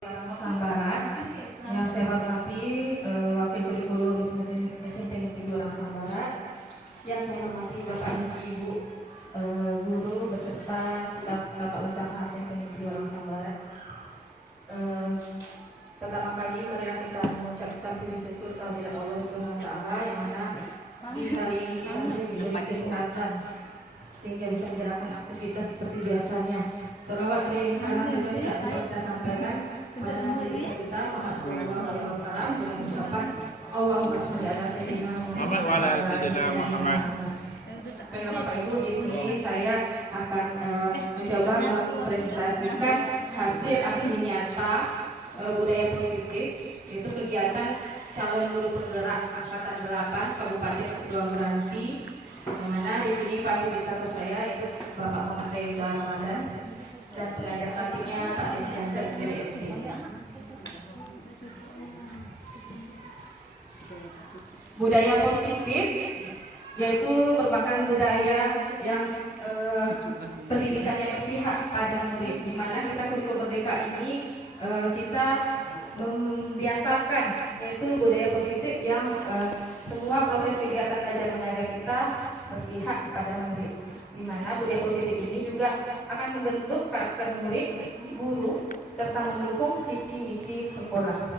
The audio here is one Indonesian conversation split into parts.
Sambaran yang saya hormati Wakil Kurikulum SMP Negeri 2 Sambaran, yang saya hormati Bapak Ibu guru beserta staf tata usaha SMP Negeri 2 Sambaran. Pertama kali marilah kita mengucapkan puji syukur kehadirat Allah Subhanahu wa taala yang mana di hari ini kita masih diberi kesempatan sehingga bisa menjalankan aktivitas seperti biasanya. Salawat dan salam juga tidak perlu kita sampaikan pada Nabi besar kita Muhammad sallallahu alaihi wasallam dengan ucapan Allahumma sholli ala sayyidina Muhammad. Baiklah Bapak Ibu, di sini saya akan mencoba mempresentasikan hasil aksi nyata budaya positif, itu kegiatan calon guru penggerak angkatan 8 Kabupaten Kepulauan Meranti, yang mana di sini fasilitator saya yaitu Bapak Muhammad Reza Ramadan dan pengajar praktiknya Pak Rizdianto SPDSD. Budaya positif yaitu merupakan budaya yang pendidikannya berpihak pada murid, di mana kita kurikulum merdeka ini kita membiasakan yaitu budaya positif yang semua proses kegiatan belajar mengajar kita berpihak pada murid, di mana budaya positif ini juga akan membentuk karakter murid, guru, serta mendukung visi misi sekolah.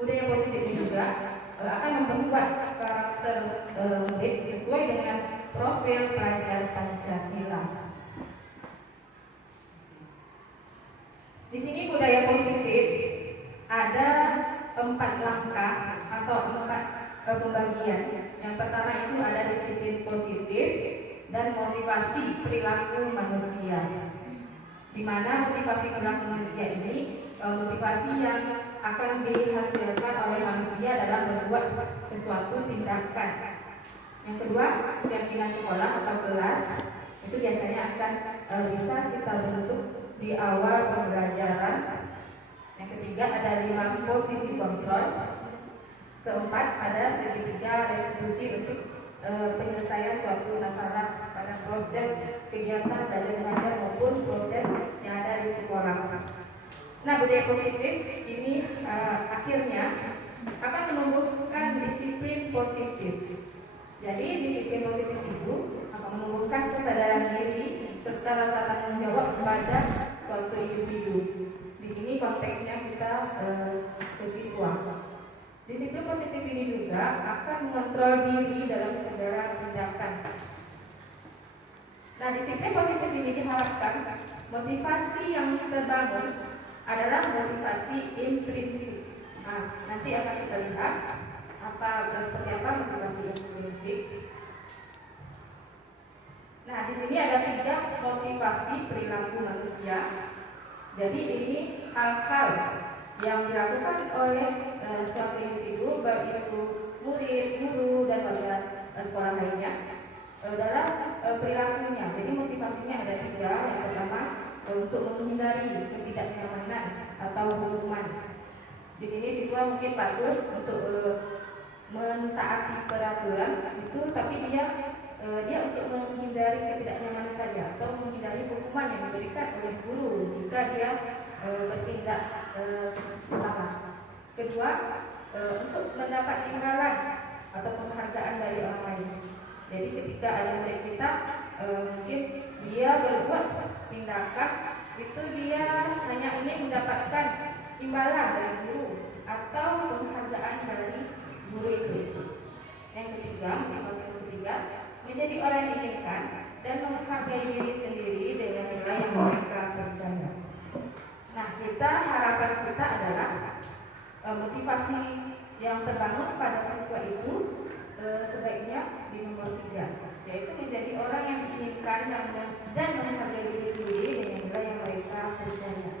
Budaya positif ini juga akan memperkuat karakter murid sesuai dengan profil pelajar Pancasila. Di sini budaya positif ada 4 langkah atau 4 pembagian. Yang pertama itu ada disiplin positif dan motivasi perilaku manusia. Di mana motivasi perilaku manusia ini motivasi yang akan dihasilkan oleh manusia dalam berbuat sesuatu tindakan. Yang kedua, keyakinan sekolah atau kelas itu biasanya akan bisa kita bentuk di awal pembelajaran. Yang ketiga, ada 5 posisi kontrol. Keempat, ada segitiga restitusi untuk penyelesaian suatu masalah pada proses kegiatan belajar mengajar maupun proses yang ada di sekolah. Nah, budaya positif ini akhirnya akan menumbuhkan disiplin positif. Jadi disiplin positif itu akan menumbuhkan kesadaran diri serta rasa tanggung jawab pada suatu individu. Di sini konteksnya kita ke siswa. Disiplin positif ini juga akan mengontrol diri dalam segala tindakan. Nah, disiplin positif ini diharapkan motivasi yang terbangun adalah motivasi intrinsik. Nah, nanti akan kita lihat seperti apa motivasi intrinsik. Nah, di sini ada 3 motivasi perilaku manusia. Jadi ini hal-hal yang dilakukan oleh suatu individu, baik itu murid, guru, dan warga sekolah lainnya dalam perilakunya. Jadi motivasinya ada 3. Yang pertama, untuk menghindari ketidaknyamanan atau hukuman. Di sini siswa mungkin patuh untuk mentaati peraturan itu, tapi dia untuk menghindari ketidaknyamanan saja atau menghindari hukuman yang diberikan oleh guru jika dia bertindak salah. Kedua, untuk mendapat imbalan atau penghargaan dari orang lain. Jadi ketika ada murid kita mungkin dia berbuat tindakan itu, dia hanya ingin mendapatkan imbalan dari guru atau penghargaan dari guru itu. Yang ketiga, motivasi ketiga, menjadi orang yang diinginkan dan menghargai diri sendiri dengan nilai yang mereka percaya. Nah, harapan kita adalah motivasi yang terbangun pada siswa itu sebaiknya di nomor 3, yaitu menjadi orang yang diinginkan dan menghargai diri sendiri dengan nilai yang mereka percaya.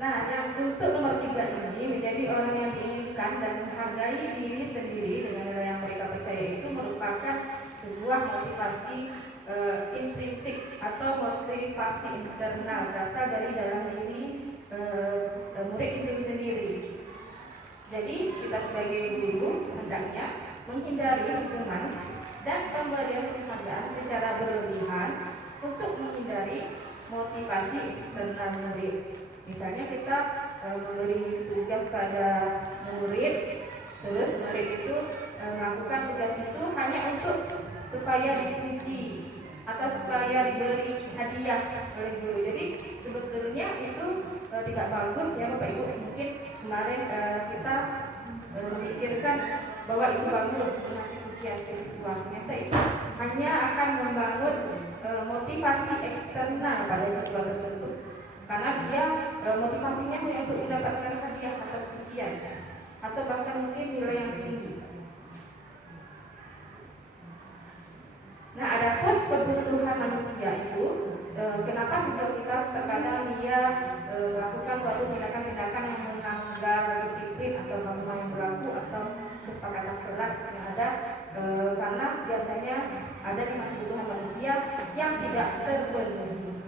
Nah, yang untuk nomor 3 ini menjadi orang yang diinginkan dan menghargai diri sendiri dengan nilai yang mereka percaya itu merupakan sebuah motivasi intrinsik atau motivasi internal, berasal dari dalam diri murid itu sendiri. Jadi kita sebagai guru hendaknya menghindari hukuman dan pemberian penghargaan secara berlebihan untuk menghindari motivasi eksternal murid. Misalnya kita memberi tugas pada murid, terus murid itu melakukan tugas itu hanya untuk supaya dipuji atau supaya diberi hadiah oleh guru. Jadi sebetulnya itu tidak bagus ya Bapak Ibu. Mungkin kemarin kita memikirkan bahwa itu bagus mengasih pujian ke siswa. Ternyata itu hanya akan membangun motivasi eksternal pada siswa tersebut, karena dia motivasinya hanya untuk mendapatkan hadiah atau pujian atau bahkan mungkin nilai yang tinggi. Nah, adapun kebutuhan manusia itu, kenapa siswa kita terkadang dia melakukan suatu tindakan-tindakan yang melanggar disiplin atau norma yang berlaku atau kesepakatan kelas yang ada, karena biasanya ada 5 kebutuhan manusia yang tidak terpenuhi.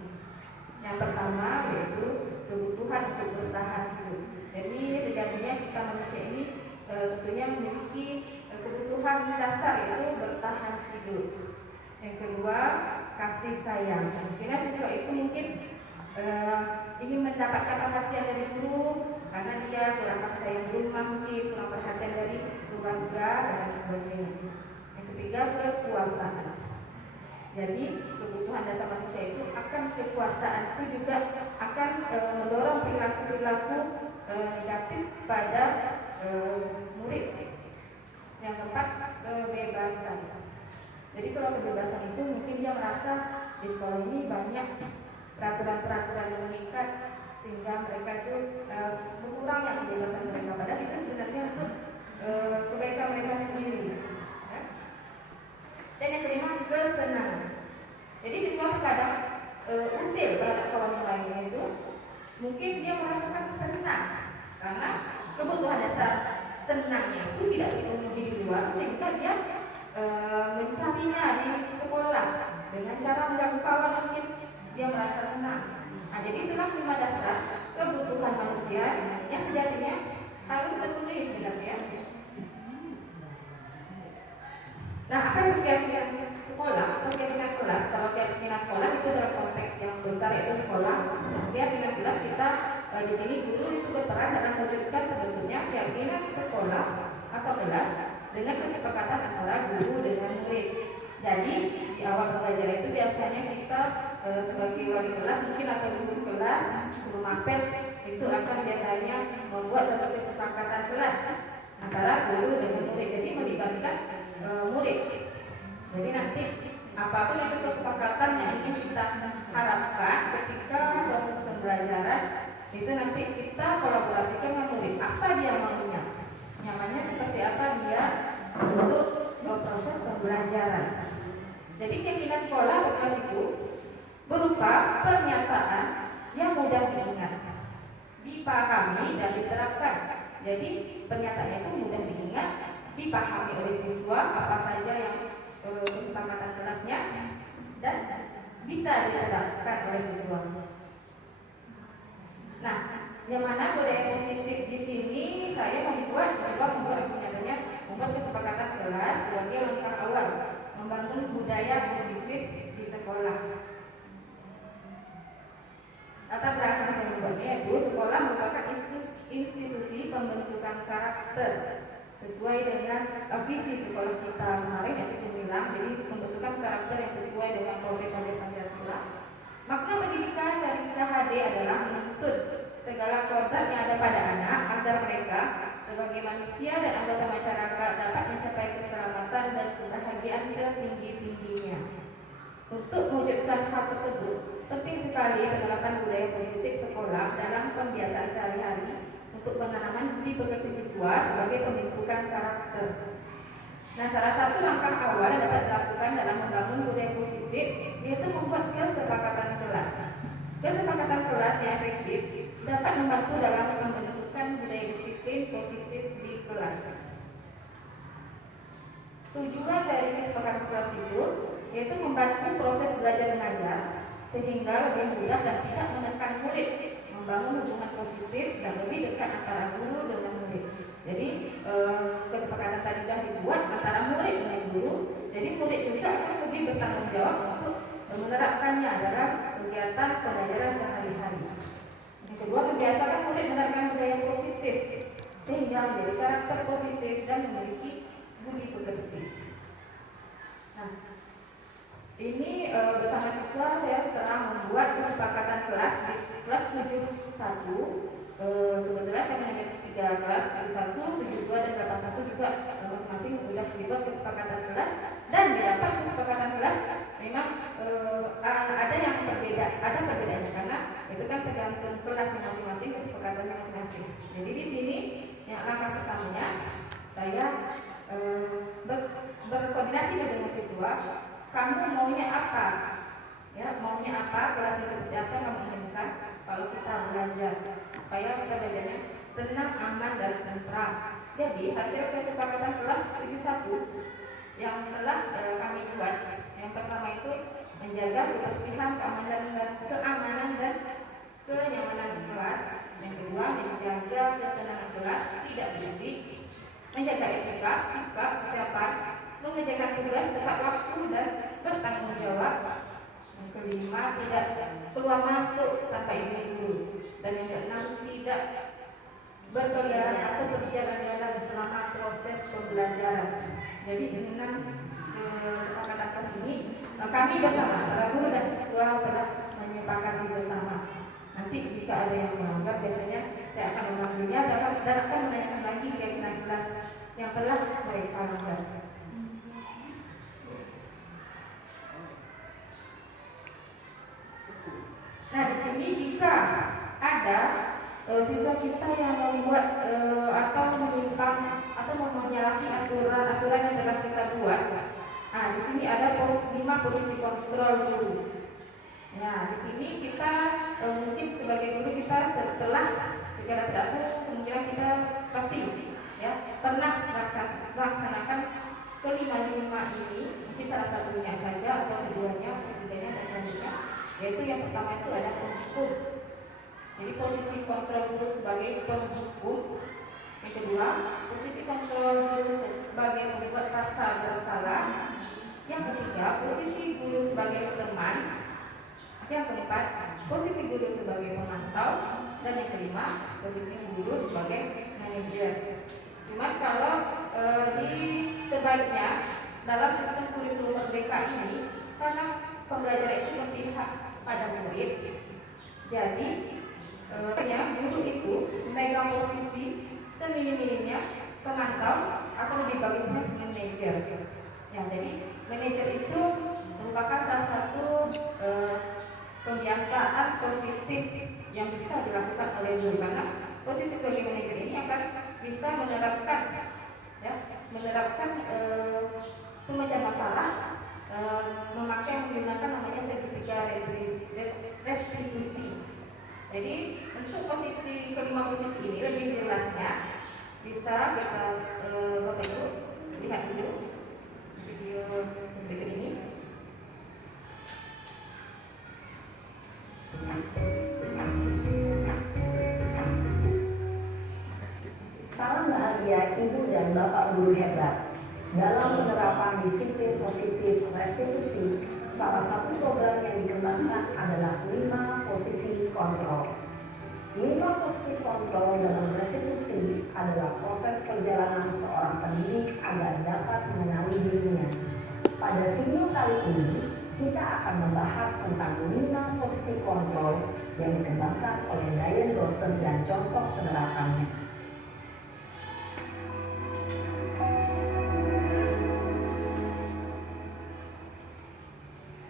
Yang pertama yaitu kebutuhan untuk bertahan hidup. Jadi sejatinya kita manusia ini tentunya memiliki kebutuhan dasar, yaitu bertahan hidup. Yang kedua, kasih sayang. Mungkin siswa itu ingin mendapatkan perhatian dari guru karena dia kurang kasih sayang di rumah, mungkin kurang perhatian dari keluarga dan sebagainya. Yang ketiga, kekuasaan. Jadi kebutuhan dasar manusia itu akan kekuasaan itu juga akan mendorong perilaku-perilaku negatif pada murid. Yang keempat, kebebasan. Jadi kalau kebebasan itu mungkin dia merasa di sekolah ini banyak peraturan-peraturan yang mengikat sehingga mereka itu berkurangnya kebebasan mereka, padahal itu sebenarnya untuk kebaikan mereka sendiri. Dan yang kelima, kesenangan. Jadi siswa terkadang usil terhadap kawan yang lainnya itu mungkin dia merasakan senang karena kebutuhan dasar senangnya itu tidak dipenuhi di luar, sehingga dia mencarinya di sekolah dengan cara mengganggu kawan, mungkin dia merasa senang. Nah, jadi itulah 5 dasar kebutuhan manusia yang sejatinya harus terpenuhi sebenarnya. Nah, apa itu keyakinan sekolah atau keyakinan kelas? Kalau keyakinan sekolah itu dalam konteks yang besar yaitu sekolah. Keyakinan kelas kita di sini guru itu berperan dalam mewujudkan terbentuknya keyakinan sekolah atau kelas dengan kesepakatan antara guru dengan murid. Jadi di awal pembelajaran itu biasanya kita sebagai wali kelas mungkin atau guru kelas, guru mapel itu akan biasanya membuat suatu kesepakatan kelas antara guru dengan murid. Jadi melibatkan murid. Jadi nanti apapun itu kesepakatan yang ingin kita harapkan ketika proses pembelajaran itu nanti kita kolaborasikan dengan murid. Apa dia maunya? Nyamannya seperti apa dia untuk proses pembelajaran. Jadi keyakinan sekolah atau kelas itu berupa pernyataan yang mudah diingat, dipahami dan diterapkan. Jadi pernyataannya itu mudah diingat, dipahami oleh siswa apa saja yang kesepakatan kelasnya dan bisa diterapkan oleh siswa. Nah, yang mana budaya positif di sini saya mencoba membuat kesepakatan kelas sebagai langkah awal membangun budaya positif di sekolah. Latar belakang saya membuatnya yaitu sekolah merupakan institusi pembentukan karakter sesuai dengan visi sekolah kita kemarin yaitu Gemilang, jadi pembentukan karakter yang sesuai dengan profil pelajar Pancasila. Makna pendidikan dari KHD adalah menuntut segala kodrat yang ada pada anak agar mereka sebagai manusia dan anggota masyarakat dapat mencapai keselamatan dan kebahagiaan setinggi-tingginya. Untuk mewujudkan hal tersebut, penting sekali penerapan budaya positif sekolah dalam pembiasaan sehari-hari untuk penanaman budi pekerti siswa sebagai pembentukan karakter. Nah, salah satu langkah awal yang dapat dilakukan dalam membangun budaya positif yaitu membuat kesepakatan kelas. Kesepakatan kelas yang efektif dapat membantu dalam pembentukan budaya disiplin positif di kelas. Tujuan dari kesepakatan kelas itu yaitu membantu proses belajar mengajar sehingga lebih mudah dan tidak menekan murid, membangun hubungan positif dan lebih dekat antara guru dengan murid. Jadi kesepakatan tadi sudah dibuat antara murid dengan guru, jadi murid juga akan lebih bertanggung jawab untuk menerapkannya dalam kegiatan pembelajaran sehari-hari. Yang kedua, membiasakan murid menerapkan budaya positif sehingga menjadi karakter positif dan memiliki budi pekerti. Nah, ini bersama siswa saya telah membuat kesepakatan kelas di kelas 71. Kebetulan saya mengajar 3 kelas, 71, 72 dan 81 juga masing-masing sudah dibuat kesepakatan kelas, dan di dalam kesepakatan kelas memang ada yang berbeda, ada perbedaannya karena itu kan tergantung kelas masing-masing, kesepakatannya masing-masing. Jadi di sini yang langkah pertamanya saya berkoordinasi dengan siswa, kamu maunya apa? Ya, maunya apa? Kelasnya seperti apa yang kamu inginkan? Kalau kita belajar supaya kita belajarnya tenang, aman, dan tentram. Jadi hasil kesepakatan kelas 71 yang telah kami buat, yang pertama itu menjaga kebersihan, keamanan dan kenyamanan kelas. Yang kedua, menjaga ketenangan kelas, tidak berisik, menjaga etika, sikap, ucapan, mengerjakan tugas tepat waktu dan bertanggung jawab. Yang kelima, tidak keluar masuk tanpa izin guru. Dan yang keenam, tidak berkeliaran atau berjalan-jalan selama proses pembelajaran. Jadi dengan kesepakatan kelas ini kami bersama para guru dan siswa telah menyepakati bersama. Nanti jika ada yang melanggar, biasanya saya akan memanggilnya dan akan menanyakan lagi keyakinan kelas yang telah mereka langgar. Nah, di sini jika ada siswa kita yang membuat atau menyimpang atau menyalahi aturan yang telah kita buat, nah di sini ada 5 posisi kontrol guru. Nah, di sini kita mungkin sebagai guru kita setelah secara tidak langsung kemungkinan kita pasti ya pernah melaksanakan kelima ini, mungkin salah satunya saja atau keduanya atau ketiganya dan selanjutnya, yaitu yang pertama itu ada penghukum. Jadi posisi kontrol guru sebagai penghukum. Yang kedua, posisi kontrol guru sebagai membuat rasa bersalah. Yang ketiga, posisi guru sebagai teman. Yang keempat, posisi guru sebagai pemantau. Dan yang kelima, posisi guru sebagai manajer. Cuman kalau sebaiknya dalam sistem kurikulum merdeka ini, karena pembelajaran itu berpihak pada murid, jadi guru itu memegang posisi seminim-minimnya pemantau atau lebih bagusnya manajer. Ya, jadi manajer itu merupakan salah satu pembiasaan positif yang bisa dilakukan oleh guru, karena posisi sebagai manajer ini akan bisa menerapkan pemecah masalah, memakai menggunakan namanya segitiga restitusi. Jadi untuk kelima posisi ini lebih jelasnya bisa kita Bapak Ibu lihat dulu video berikut ini. Salam bahagia Ibu dan Bapak guru hebat. Dalam penerapan disiplin positif restitusi, salah satu program yang dikembangkan adalah 5 posisi kontrol. 5 posisi kontrol dalam restitusi adalah proses perjalanan seorang pendidik agar dapat mengenali dirinya. Pada video kali ini, kita akan membahas tentang 5 posisi kontrol yang dikembangkan oleh Diane Dawson dan contoh penerapannya.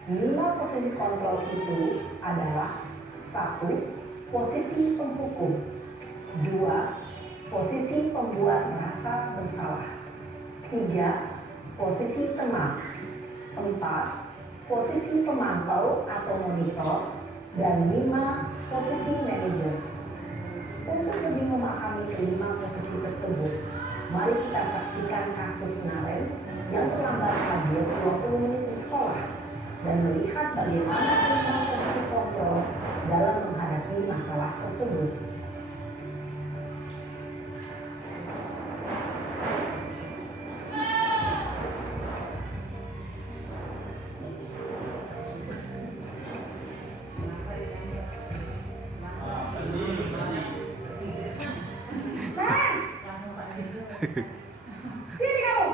5 posisi kontrol itu adalah 1. Posisi penghukum, 2. Posisi pembuat merasa bersalah, 3. Posisi teman, 4. Posisi pemantau atau monitor, dan 5. Posisi manajer. Untuk lebih memahami kelima posisi tersebut, mari kita saksikan kasus Naren yang terlambat hadir 20 menit di sekolah dan melihat bagaimana kelima posisi kontrol dalam menghadapi masalah tersebut. Sini kamu.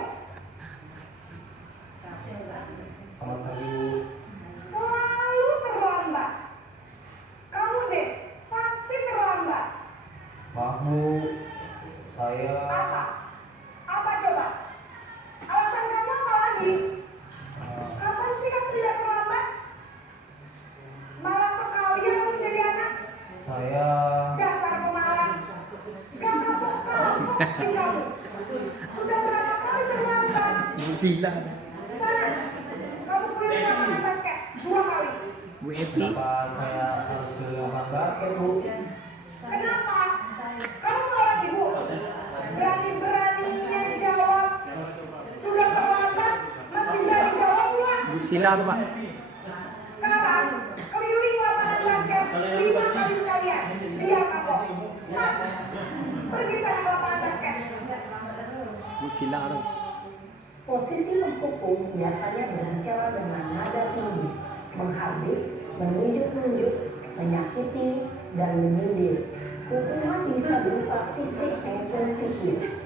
Selamat pagi Bu. Selalu terlambat. Kamu deh pasti terlambat. Maaf Bu, saya Apa? Apa coba? Alasan kamu apa lagi? Kapan sih kamu tidak terlambat? Malas sekali ya kamu jadi anak. saya Dasar pemalas. Gak kapok-kapok sih kamu. Sudah berapa kali terlambat? Sila. Sana. Kamu keliling lapangan basket 2 kali. Bu Epi. kenapa saya harus beli lapangan basket Bu? Kenapa? Kamu melawan ibu. Berani-beraninya jawab. Sudah terlambat, masih berani jawab pula. Bu Sila tuh Pak. Sekarang keliling lapangan basket 5 kali sekalian. Biar kapok. Cepat. Pergi sana ke lapangan basket. Bu Sila tuh. Posisi penghukum biasanya berbicara dengan nada tinggi, menghardik, menunjuk-nunjuk, menyakiti, dan menyindir. Hukuman bisa berupa fisik maupun psikis.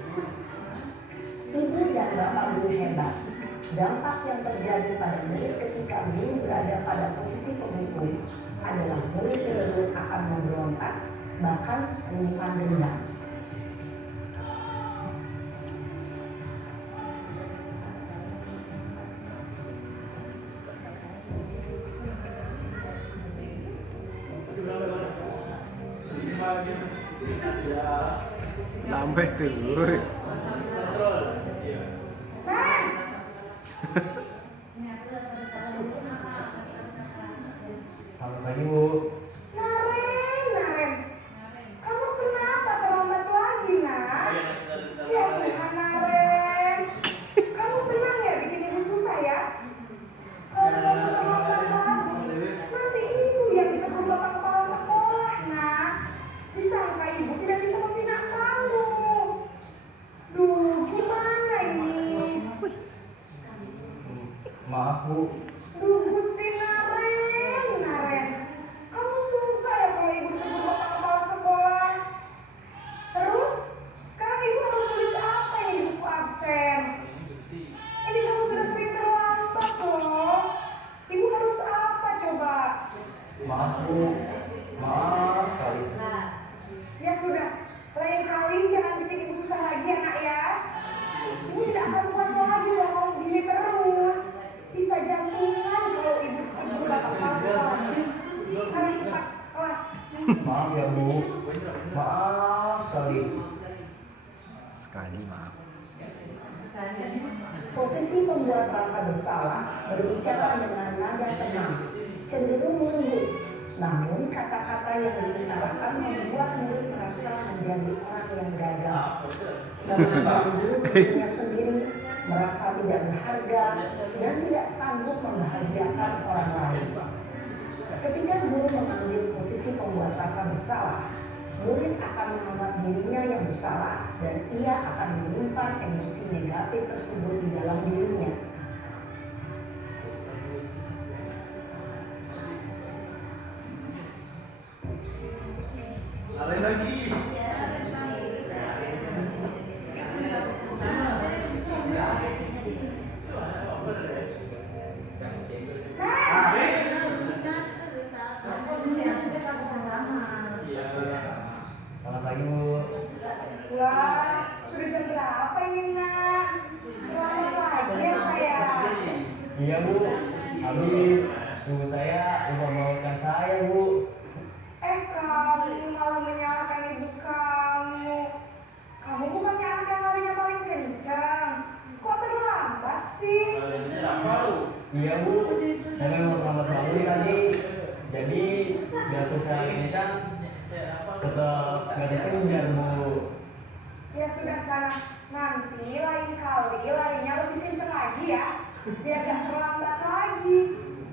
Ibu dan bapak guru hebat. Dampak yang terjadi pada murid ketika guru berada pada posisi penghukum adalah murid cenderung akan memberontak, bahkan menyimpan dendam. Lambat terus. Nah, Selamat pagi Bu. Naren. Kamu kenapa terlambat lagi, nak? Ya Tuhan, Naren. Kamu senang ya bikin ibu susah ya? Kalau kamu terlambat lagi, nanti ibu yang ditegur bapak kepala sekolah, nak. Disangka ibu tidak bisa membina kamu. Duh, gimana ini? Maaf Bu, Duh, Gusti Naren. Kamu suka ya kalau ibu ditegur bapak kepala sekolah? Terus, sekarang ibu harus tulis apa yang di buku absen? Ini kamu sudah sering terlambat loh. Ibu harus apa coba? maaf Bu, maaf sekali. Ya sudah, lain kali jangan bikin ibu susah lagi ya nak ya. Ibu tidak akan kuat lagi kalau kamu begini terus. Bisa jantungan kalau ibu ditegur bapak kepala sekolah. Sana cepat kelas. Maaf ya Bu, maaf sekali. Sekali maaf. Posisi pembuat rasa bersalah berbicara dengan nada tenang, cenderung lembut. Namun kata-kata yang diutarakan membuat murid merasa menjadi orang yang gagal. Memandang dirinya sendiri, merasa tidak berharga, dan tidak sanggup membahagiakan orang lain. Ketika guru mengambil posisi pembuat rasa bersalah, murid akan menganggap dirinya yang bersalah dan ia akan menyimpan emosi negatif tersebut di dalam dirinya. Selamat pagi Bu. Wah, sudah jam berapa ini nak? Terlambat lagi ya saya. Iya Bu, habis ibu saya lupa bawakan saya Bu. Kamu malah menyalahkan ibu kamu. Kamu bukannya anak yang larinya paling kencang. Kok terlambat sih? Iya Bu, saya memang terlambat bangun tadi. Jadi jatuh saya kencang, tetap gak dikejar Bu. Ya sudah sana. Nanti lain kali larinya lebih kencang lagi ya. Biar gak terlambat lagi.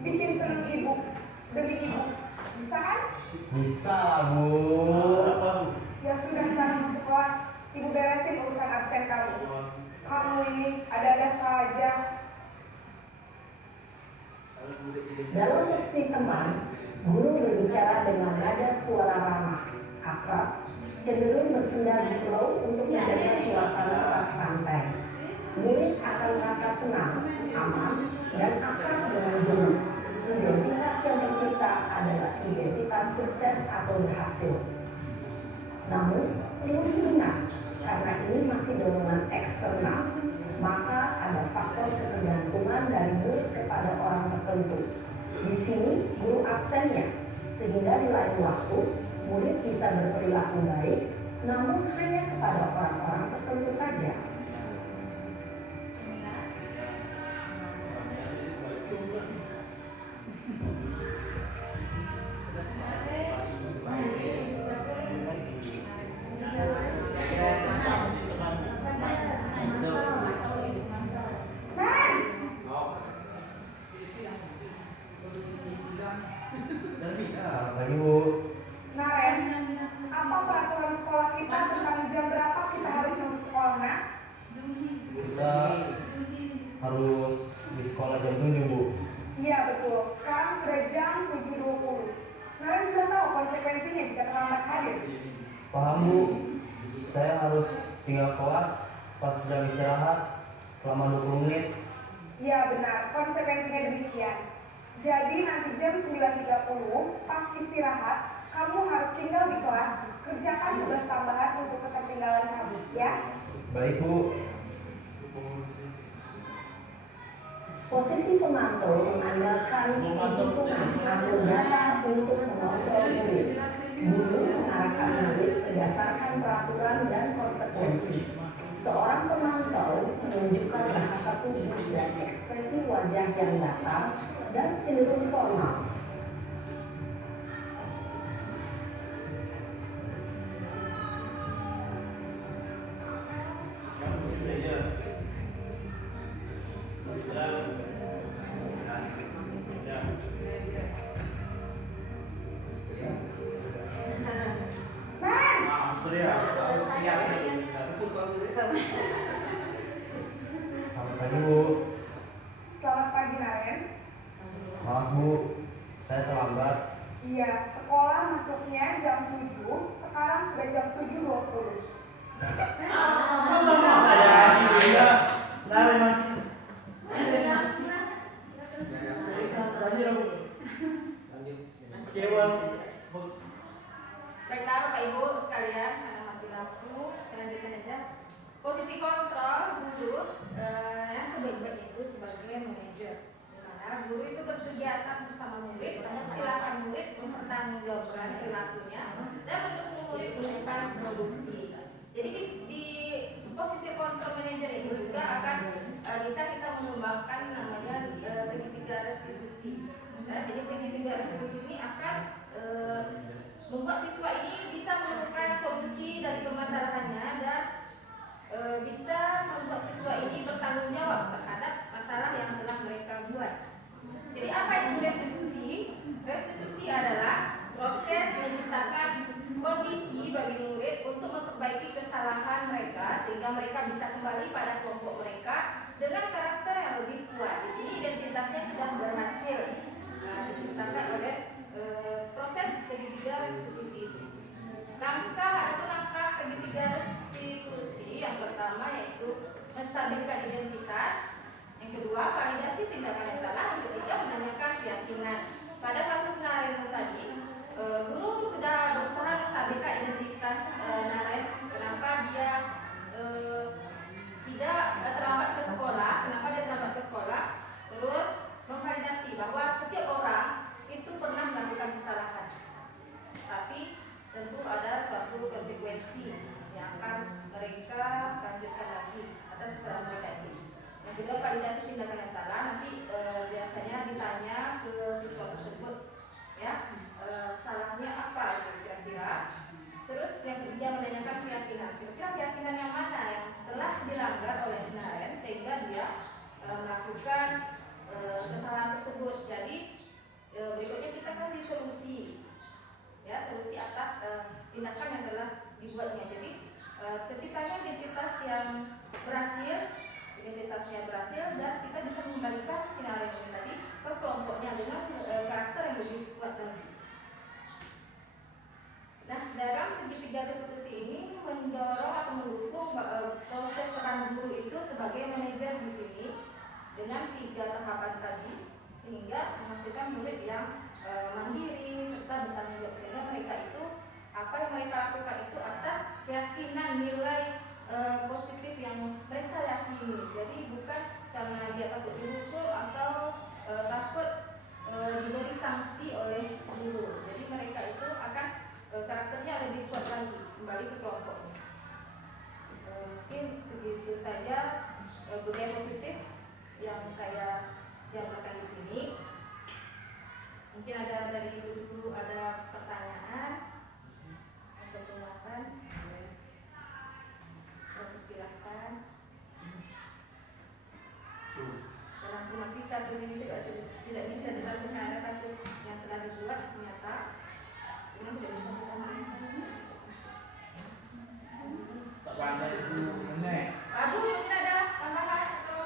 Bikin seneng ibu. Demi ibu. Bisa kan? Bisa lah Bu. Ya sudah sana masuk kelas. Ibu beresin urusan absen kamu. Kamu ini ada-ada saja. Dalam posisi teman, guru berbicara dengan nada suara ramah. akrab, cenderung bersenda di pulau untuk menjaga suasana tetap santai. Murid akan merasa senang, aman, dan akrab dengan guru. Identitas yang tercipta adalah identitas sukses atau berhasil. Namun, perlu diingat, karena ini masih dorongan eksternal, maka ada faktor ketergantungan dari murid kepada orang tertentu. Di sini, guru absennya, sehingga di lain waktu, murid bisa berperilaku baik, namun hanya kepada orang-orang tertentu saja. Selamat pagi Bu. Naren, apa peraturan sekolah kita tentang jam berapa kita harus masuk sekolah, Nak? Kita harus di sekolah jam 7 Bu. Iya betul, sekarang sudah jam 7.20. Naren sudah tahu konsekuensinya jika terlambat hadir. Paham Bu, saya harus tinggal kelas pas jam istirahat selama 20 menit. Iya benar, konsekuensinya demikian. Jadi nanti jam 9.30 pas istirahat, kamu harus tinggal di kelas, kerjakan tugas tambahan untuk ketertinggalan kamu, ya? Baik Bu. Posisi pemantau mengandalkan perhitungan atau data untuk mengontrol murid. Guru mengarahkan murid berdasarkan peraturan dan konsekuensi. Seorang pemantau menunjukkan bahasa tubuh dan ekspresi wajah yang datar dan cenderung formal. Selamat pagi Bu. Selamat pagi, Naren. Maaf Bu, saya terlambat. Iya, sekolah masuknya jam 7, sekarang sudah jam 7.20. Baiklah Bapak Ibu sekalian, karena mati lampu, kita lanjutkan aja. Posisi kontrol guru yang sebaik-baiknya itu sebagai manajer, di mana guru itu berkegiatan bersama murid, mempersilahkan murid mempertanggungjawabkan perilakunya dan mendukung murid menemukan solusi. Jadi di posisi kontrol manajer ini juga akan bisa kita mengembangkan namanya segitiga restitusi. Jadi segitiga restitusi ini akan membuat siswa ini bisa menemukan solusi dari permasalahannya dan bisa membuat siswa ini bertanggung jawab terhadap masalah yang telah mereka buat. Jadi apa itu restitusi? Restitusi adalah proses menciptakan kondisi bagi murid untuk memperbaiki kesalahan mereka sehingga mereka bisa kembali pada kelompok mereka dengan karakter yang lebih kuat. Di sini identitasnya sudah berhasil diciptakan oleh proses segitiga restitusi itu. Langkah segitiga restitusi yang pertama yaitu menstabilkan identitas, yang kedua validasi tindakan yang salah, yang ketiga menanyakan keyakinan. Pada kasus Naren tadi, guru sudah berusaha menstabilkan identitas Naren. Kenapa dia tidak terlambat ke sekolah? Kenapa dia terlambat ke sekolah? Terus memvalidasi bahwa setiap orang itu pernah melakukan kesalahan, tapi tentu ada suatu konsekuensi yang akan mereka lanjutkan lagi atas kesalahan mereka itu. Yang kedua validasi tindakan yang salah, nanti biasanya ditanya ke siswa tersebut, ya salahnya apa kira-kira. Terus yang ketiga menanyakan keyakinan, kira-kira keyakinan yang mana yang telah dilanggar oleh Naren sehingga dia melakukan kesalahan tersebut. Jadi berikutnya kita kasih solusi, ya solusi atas tindakan yang telah dibuatnya. Jadi terciptanya identitasnya berhasil dan kita bisa mengembalikan sinar yang tadi ke kelompoknya dengan karakter yang lebih kuat lagi. Nah, dalam segitiga restitusi ini mendorong atau mendukung proses peran guru itu sebagai manajer di sini dengan 3 tahapan tadi, sehingga menghasilkan murid yang mandiri serta bertanggung jawab, sehingga mereka itu apa yang mereka lakukan itu atas keyakinan nilai positif yang mereka yakini. Jadi bukan karena dia takut dihukum atau takut diberi sanksi oleh guru. Jadi mereka itu akan karakternya lebih kuat lagi kembali ke kelompoknya. Mungkin segitu saja budaya positif yang saya jabarkan di sini. Mungkin ada dari guru ada pertanyaan atau pembahasan. Silakan. Dalam pengertian kasus ini tidak bisa dilakukan, ada kasus yang telah dibuat ternyata cuma tidak bisa disamakan. Tak pandai itu menek. Abu mungkin ada tambahan atau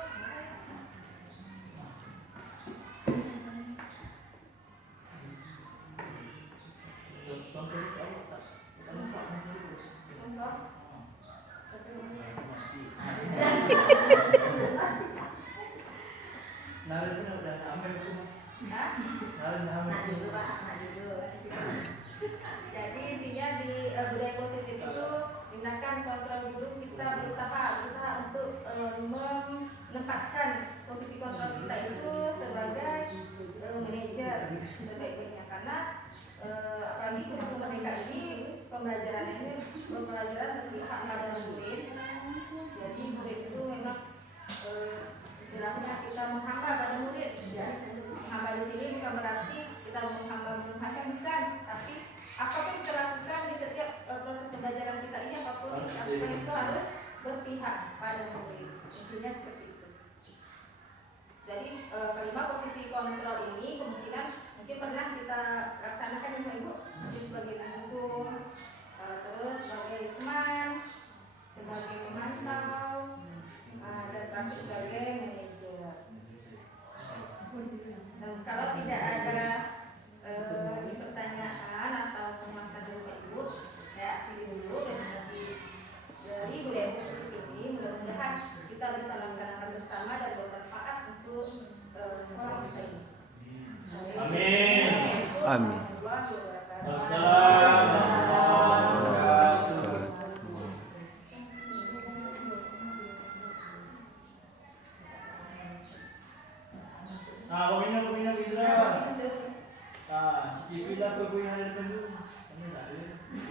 Contoh kamu tak nampak contoh? Nalar pun udah ambil semua. Hah? Nalar ambil semua. Jadi intinya di budaya positif itu tindakan kontrol guru, kita berusaha untuk menempatkan posisi kontrol kita itu sebagai manajer sebaik-baiknya, karena apalagi kurikulum mereka ini pembelajaran berpihak pada murid. Jadi murid itu memang istilahnya kita menghamba pada murid. Menghamba di sini bukan berarti kita menghamba bukan, tapi apapun kita lakukan di setiap proses pembelajaran kita ini, apapun yang kita lakukan itu harus berpihak pada murid. Intinya seperti itu. Jadi kelima posisi kontrol ini kemungkinan mungkin pernah kita laksanakan ibu-ibu sebagai pendukung, terus sebagai teman, sebagai pemantau, dan terakhir sebagai manajer. Dan kalau tidak ada pertanyaan atau pembahasan dari ibu, saya akhiri dulu presentasi dari budaya positif ini. Mudah-mudahan kita bisa laksanakan bersama dan bermanfaat untuk sekolah kita ini. Amin. Amin.